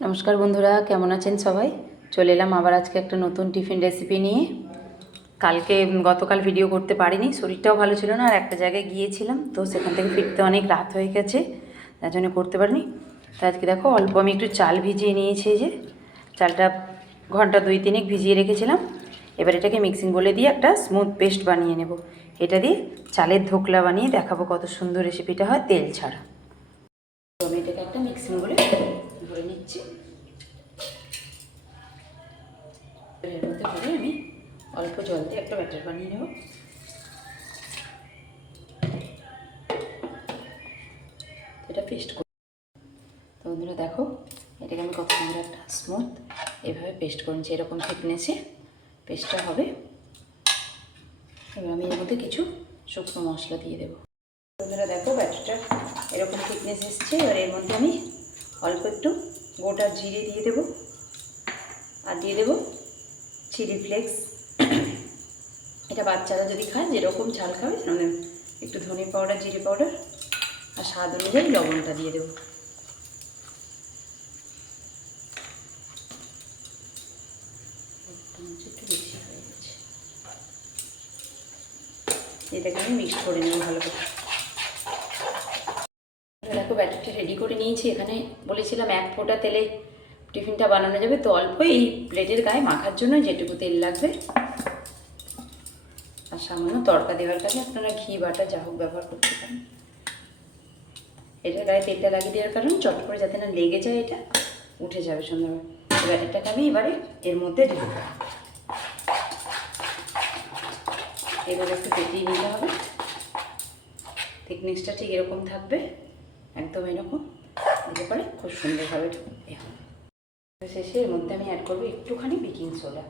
নমস্কার বন্ধুরা, কেমন আছেন সবাই? চলে এলাম আবার আজকে একটা নতুন টিফিন রেসিপি নিয়ে। গতকাল ভিডিও করতে পারিনি, শরীরটাও ভালো ছিল না, আর একটা জায়গায় গিয়েছিলাম, তো সেখান থেকে ফিরতে অনেক রাত হয়ে গেছে, তার জন্য করতে পারিনি। তো আজকে দেখো, অল্প আমি একটু চাল ভিজিয়ে নিয়েছি, যে চালটা ঘন্টা 2-3 ভিজিয়ে রেখেছিলাম। এবার এটাকে মিক্সিং বলে দিয়ে একটা স্মুথ পেস্ট বানিয়ে নেব। এটা দিয়ে চালের ধোকলা বানিয়ে দেখাবো কত সুন্দর রেসিপিটা হয় তেল ছাড়া। তো আমি এটাকে একটা মিক্সিং বলে ভরে নিচ্ছি। এর মধ্যে ভরে আমি অল্প জল দিয়ে একটা ব্যাটার বানিয়ে নেব। এটা পেস্ট করব। তো বন্ধুরা দেখো, এটাকে আমি কত সুন্দর একটা স্মুথ এভাবে পেস্ট করে নিচ্ছি, এরকম থিকনেসে পেস্টটা হবে। এবার আমি এর মধ্যে কিছু শুকনো মশলা দিয়ে দেবো। বন্ধুরা দেখো, ব্যাটারটা এরকম থিকনেস এসছে। এবার এর মধ্যে আমি অল্প একটু গোটা জিরে দিয়ে দেবো, আর দিয়ে দেবো চিলি ফ্লেক্স। এটা বাচ্চারা যদি খায়, যেরকম ঝাল খাবে সেরকম একটু ধনে পাউডার, জিরে পাউডার, আর স্বাদ অনুযায়ী লবণটা দিয়ে দেবো। একটু বেশি হয়ে গেছে, এটাকে আমি মিক্স করে নেব ভালো করে। দেখো, ব্যাটারটা রেডি করে নিয়েছি। এখানে বলেছিলাম 1 ফোঁটা তেলে টিফিনটা বানানো যাবে, তো অল্প এই প্লেটের গায়ে মাখার জন্য যেটুকু তেল লাগবে, আর সামান্য তড়কা দেওয়ার কাছে আপনারা ঘি বাটা যা হোক ব্যবহার করতে পারেন। এটার গায়ে তেলটা লাগিয়ে দেওয়ার কারণ চট করে যাতে না লেগে যায়, এটা উঠে যাবে সুন্দরভাবে। ব্যাটারটাকে আমি এবারে এর মধ্যে ঢেলে দেবো। এবারে একটু ফেটিয়ে নিতে হবে। থিকনেসটা ঠিক এরকম থাকবে, একদম এরকম দিতে পারে, খুব সুন্দরভাবে শেষে এর মধ্যে আমি অ্যাড করবো একটুখানি বেকিং সোডা।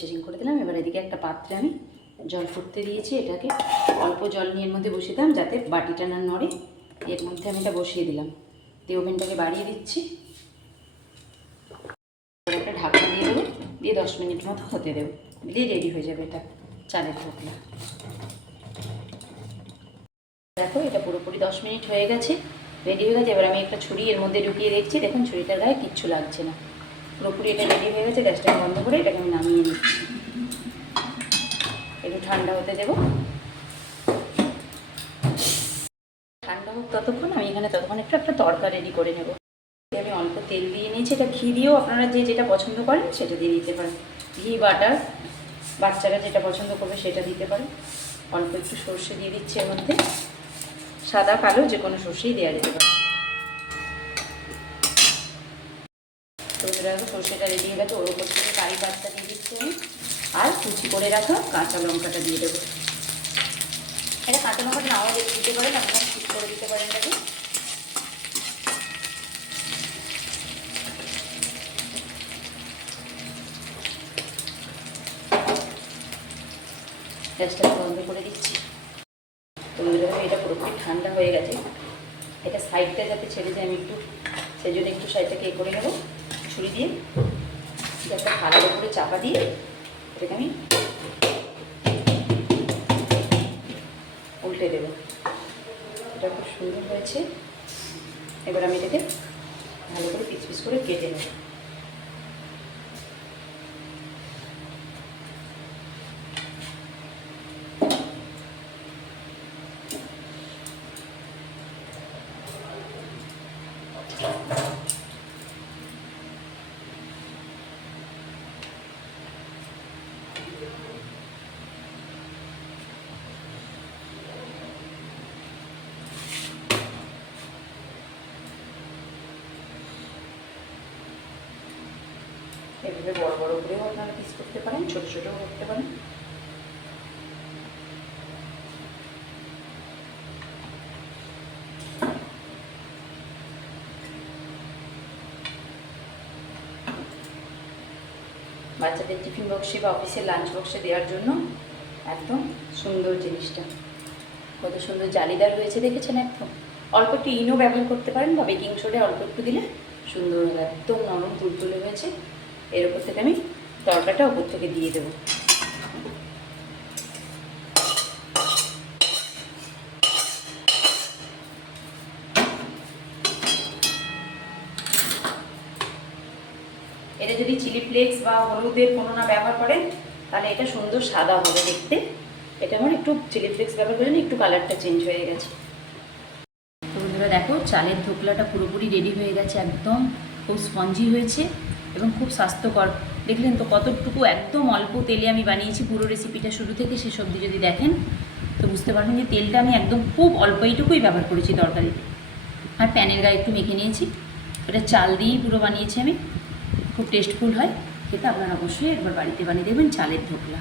সেটিং করে দিলাম। এবার এদিকে একটা পাত্রে আমি জল ফুটতে দিয়েছি, এটাকে অল্প জল নিয়ে এর মধ্যে বসিয়ে দিলাম যাতে বাটিটা না নড়ে। এর মধ্যে আমি এটা বসিয়ে দিলাম, দিয়ে ওভেনটাকে বাড়িয়ে দিচ্ছি। একটা ঢাকনা দিয়ে দেবো, দিয়ে 10 মিনিট মতো হতে দেবো, দিয়ে রেডি হয়ে যাবে এটা চালের ধোকলা। দেখো, এটা পুরোপুরি 10 মিনিট হয়ে গেছে, রেডি হয়ে গেছে। এবার আমি একটা ছুরি এর মধ্যে ঢুকিয়ে দেখছি, দেখুন ছুরিটার গায়ে কিচ্ছু লাগছে না, পুরোপুরি এটা রেডি হয়ে গেছে। গ্যাসটাকে বন্ধ করে এটাকে আমি নামিয়ে নিচ্ছি, একটু ঠান্ডা হতে দেবো। ঠান্ডা হোক ততক্ষণ, আমি এখানে ততক্ষণ একটা তড়কা রেডি করে নেব। আমি অল্প তেল দিয়ে নিয়েছি, এটা ঘি দিয়েও আপনারা যে যেটা পছন্দ করেন সেটা দিয়ে দিতে পারেন। ঘি, বাটার, বাচ্চারা যেটা পছন্দ করবে সেটা দিতে পারেন। অল্প একটু সর্ষে দিয়ে দিচ্ছি এর মধ্যে, সাদা কালো যে কোনো সর্ষেই দেওয়া যেতে পারে। তো সর্ষেটা রেডি হয়ে গেছে, ওর উপর থেকে কারি পাতা দিয়ে দিচ্ছি আমি, আর কুচি করে রাখা কাঁচা লঙ্কাটা দিয়ে দেবো। এটা কাঁচা লঙ্কাটা নাও দিতে পারেন, আপনারা ঠিক করে দিতে পারেন এটাকে। গ্যাসটাকে বন্ধ করে দিচ্ছি। তো এটা পুরোপুরি ঠান্ডা হয়ে গেছে, এটা সাইডটা যাতে ছেড়ে যায়, আমি একটু সেই জন্য একটু সাইডটাকে করে নেবো ছুরি দিয়ে। একটা থালার উপরে চাপা দিয়ে এটাকে আমি উল্টে দেবো। এটা খুব সুন্দর হয়েছে। এবার আমি এটাকে ভালো করে পিস পিস করে কেটে নেব। এভাবে বড় বড় করেও আপনারা পিস করতে পারেন, ছোট ছোটও করতে পারেন। বাচ্চাদের টিফিন বক্সে বা অফিসের লাঞ্চ বক্সে দেওয়ার জন্য একদম সুন্দর জিনিসটা। কত সুন্দর জালিদার হয়েছে দেখেছেন একদম। অল্প একটু ইনো ব্যবহার করতে পারেন বা বেকিং সোডা অল্প একটু দিলে সুন্দর হবে, একদম নরম তুলতুলে হয়েছে। এর উপর থেকে আমি তরকাটা উপর থেকে দিয়ে দেবো। এটা যদি চিলি ফ্লেক্স বা হলুদের কোনো না ব্যবহার করেন তাহলে এটা সুন্দর সাদা হবে দেখতে। এটা আমার একটু চিলি ফ্লেক্স ব্যবহার করেন, একটু কালারটা চেঞ্জ হয়ে গেছে। তো বন্ধুরা দেখো, চালের ধোকলাটা পুরোপুরি রেডি হয়ে গেছে, একদম খুব স্পঞ্জি হয়েছে এবং খুব স্বাস্থ্যকর। দেখলেন তো কতটুকু একদম অল্প তেলে আমি বানিয়েছি। পুরো রেসিপিটা শুরু থেকে শেষ অবধি যদি দেখেন তো বুঝতে পারবেন যে তেলটা আমি একদম খুব অল্প এইটুকুই ব্যবহার করেছি তরকারিতে। আর প্যানের গায়ে একটু মেখে নিয়েছি। এটা চাল দিয়েই পুরো বানিয়েছি আমি, খুব টেস্টফুল হয় খেতে। আপনারা অবশ্যই একবার বাড়িতে বানিয়ে দেবেন চালের ধোকলা।